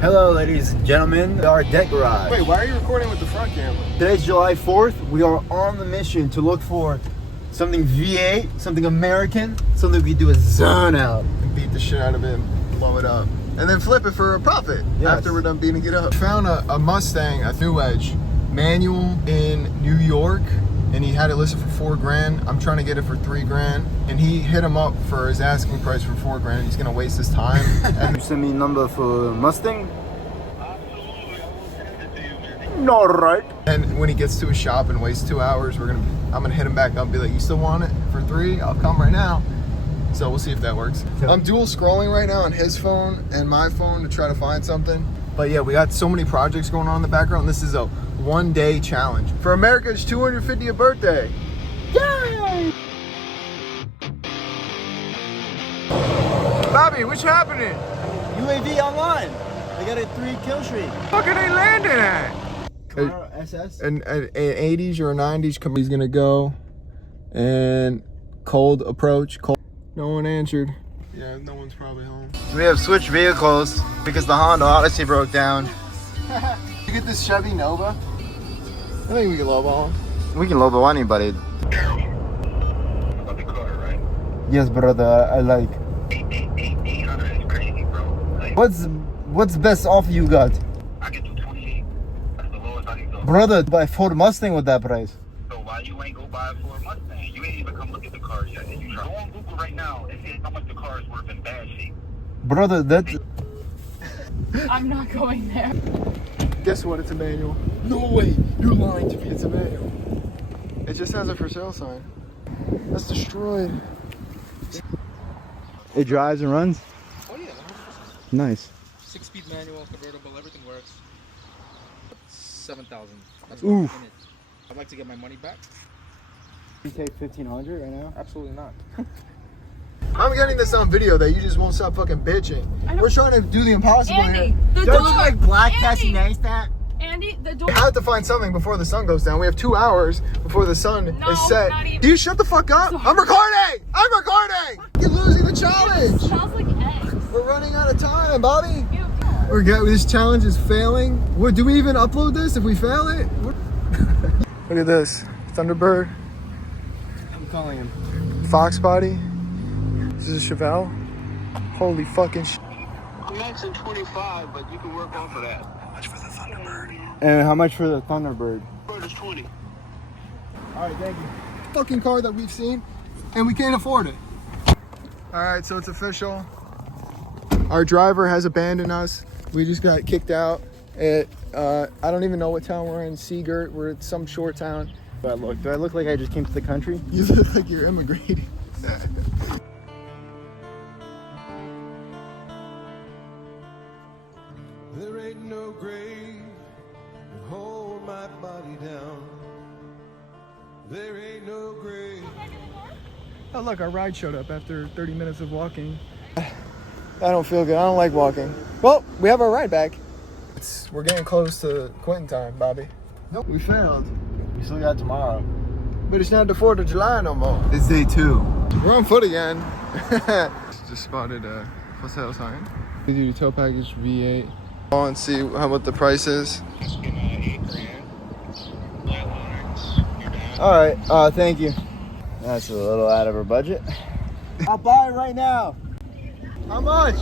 Hello, ladies and gentlemen, our deck garage. Wait, why are you recording with the front camera? Today's July 4th. We are on the mission to look for something V8, something American, something we can do a zone out. And beat the shit out of it and blow it up. And then flip it for a profit after we're done beating it up. Found a Mustang, a New Edge, manual in New York, and he had it listed for $4,000. I'm trying to get it for $3,000. And he hit him up for his asking price for $4,000. He's gonna waste his time. And You send me number for Mustang? No, right. And when he gets to his shop and wastes 2 hours, I'm gonna hit him back up and be like, you still want it for $3,000? I'll come right now. So we'll see if that works. I'm dual scrolling right now on his phone and my phone to try to find something. But yeah, we got so many projects going on in the background. This is a one-day challenge for America's 250th birthday. Yay! Bobby, what's happening? UAV online. They got a 3 kill streak. Fuck are they landing at? Camaro SS. An 80s or a 90s he's gonna go. And cold approach. No one answered. Yeah, no one's probably home. We have switched vehicles because the Honda Odyssey broke down. You get this Chevy Nova? I think we can lowball him. We can lowball anybody. About the car, right? Yes, brother. I like. 800 is crazy, bro. Like, What's the best offer you got, I can do 28. That's the lowest I can go. brother? Buy Ford Mustang with that price. So why you ain't go buy it for a Mustang? You ain't even come look at the car yet. And you try. Go on Google right now and see how much the car is worth in bad shape. Brother, that's. I'm not going there. Guess what? It's a manual. No way. You're lying to me. It's a manual. It just has a for sale sign. That's destroyed. It drives and runs. Oh yeah, Nice. 6-speed manual, convertible, everything works. 7,000. That's Oof. in it. I'd like to get my money back. You take 1,500 right now. Absolutely not. I'm getting this on video that you just won't stop fucking bitching. We're trying to do the impossible Andy, here. the Don't door. you like black Andy, Cassie Neistat? Andy, the door. We have to find something before the sun goes down. We have 2 hours before the sun No, is set. not even. Do you shut the fuck up? I'm recording! I'm recording! You're losing the challenge! Smells like eggs. We're running out of time, Bobby. Ew. This challenge is failing. Do we even upload this if we fail it? Look at this. Thunderbird, I'm calling him. Fox Body. This is a Chevelle. Holy fucking shit. I'm maxing 25, but you can work off of that. How much for the Thunderbird? And how much for the Thunderbird? Bird is 20. Alright, thank you. Fucking car that we've seen, and we can't afford it. Alright, so it's official. Our driver has abandoned us. We just got kicked out at, I don't even know what town we're in, Seagirt. We're at some short town. Do I look like I just came to the country? You look like you're immigrating. There ain't no grave to hold my body down. There ain't no grave. Oh look, our ride showed up after 30 minutes of walking. I don't feel good. I don't like walking. Well, we have our ride back. We're getting close to quitting time, Bobby. Nope, we failed. We still got tomorrow. But it's not the 4th of July no more. It's day 2. We're on foot again. Just spotted a for sale sign. We do the tow package V8. Go and see what the price is. Just give me $8,000. Flat lines. You're down. All right. Thank you. That's a little out of our budget. I'll buy it right now. How much?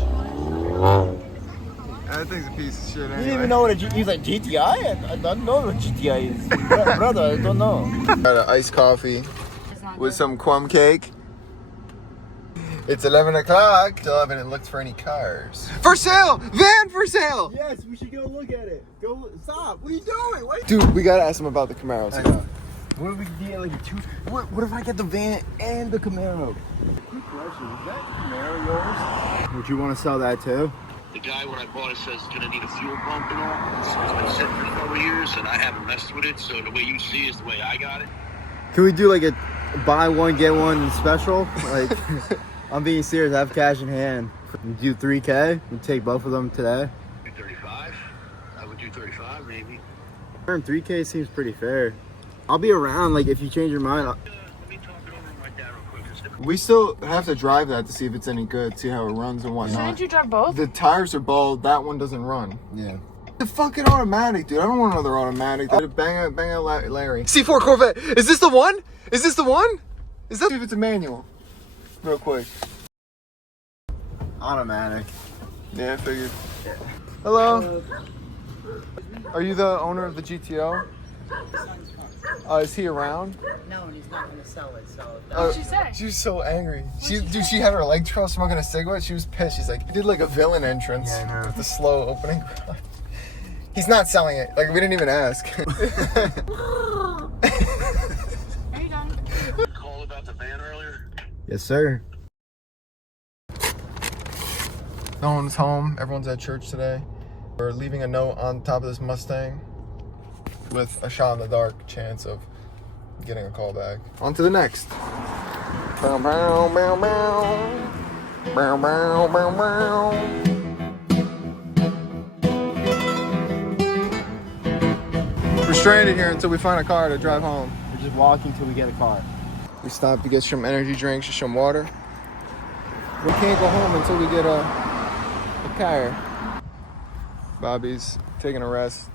That thing's a piece of shit anyway. You didn't even know what he's like GTI? I don't know what GTI is. Brother, I don't know. Got an iced coffee with some crumb cake. It's 11 o'clock. Still haven't looked for any cars. For sale! Van for sale! Yes, we should go look at it. Go stop. What are you doing? What? Dude, we gotta ask them about the Camaros. I know. What if we get like a 2? What if I get the van and the Camaro? Quick question: is that Camaro yours? Would you want to sell that too? The guy when I bought it says it's gonna need a fuel pump and all. It's been sitting for a couple of years and I haven't messed with it. So the way you see is the way I got it. Can we do like a buy one get one special? Like, I'm being serious. I have cash in hand. We do 3K. We take both of them today. Do 35. I would do 35 maybe. 3K seems pretty fair. I'll be around. Like, if you change your mind. Let me talk it over with my dad real quick. Just We still have to drive that to see if it's any good, see how it runs and whatnot. Shouldn't you drive both? The tires are bald. That one doesn't run. Yeah. The fucking automatic, dude. I don't want another automatic. Bang out, Larry. C4 Corvette. Is this the one? Is this the one? Is that? See if it's a manual. Real quick. Automatic. Yeah, I figured. Hello. Are you the owner of the GTO? Is he around? No, and he's not going to sell it, so... What'd she say? She was so angry. She had her leg curled smoking a cigarette. She was pissed. She's like, you did like a villain entrance with the slow opening. He's not selling it. Like, we didn't even ask. Are you done? Call about the van earlier. Yes, sir. No one's home. Everyone's at church today. We're leaving a note on top of this Mustang with a shot in the dark chance of getting a call back. On to the next. Bow, bow, bow, bow. Bow, bow, bow, bow. We're stranded here until we find a car to drive home. We're just walking till we get a car. We stopped to get some energy drinks, some water. We can't go home until we get a car. Bobby's taking a rest.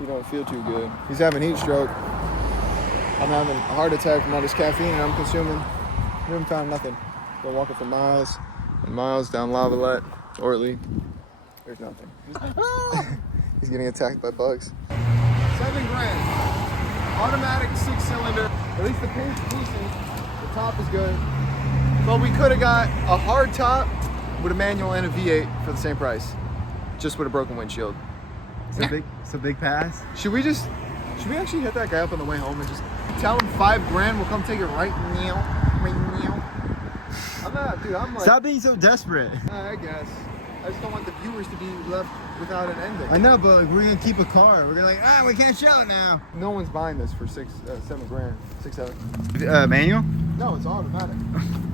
He don't feel too good. He's having heat stroke. I'm having a heart attack from all this caffeine I'm consuming. We haven't found nothing. Been walking for miles and miles down Lavalette, Ortley. There's nothing. He's getting attacked by bugs. $7,000. Automatic 6-cylinder. At least the paint's decent. The top is good. But we could have got a hard top with a manual and a V8 for the same price. Just with a broken windshield. It's a big pass. Should we actually hit that guy up on the way home and just tell him $5,000, we'll come take it right now? Right now. I'm not, dude, I'm like... Stop being so desperate. I guess. I just don't want the viewers to be left without an ending. I know, but like, we're gonna keep a car. We're gonna like, we can't show it now. No one's buying this for $7,000. 6-7. Manual? No, it's automatic.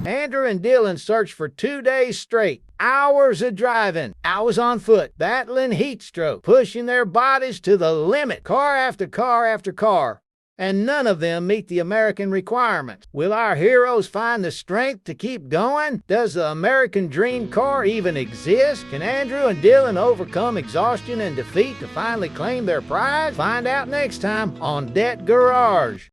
Andrew and Dylan searched for 2 days straight. Hours of driving, hours on foot, battling heat stroke, pushing their bodies to the limit, car after car after car. And none of them meet the American requirements. Will our heroes find the strength to keep going? Does the American dream car even exist? Can Andrew and Dylan overcome exhaustion and defeat to finally claim their prize? Find out next time on Debt Garage.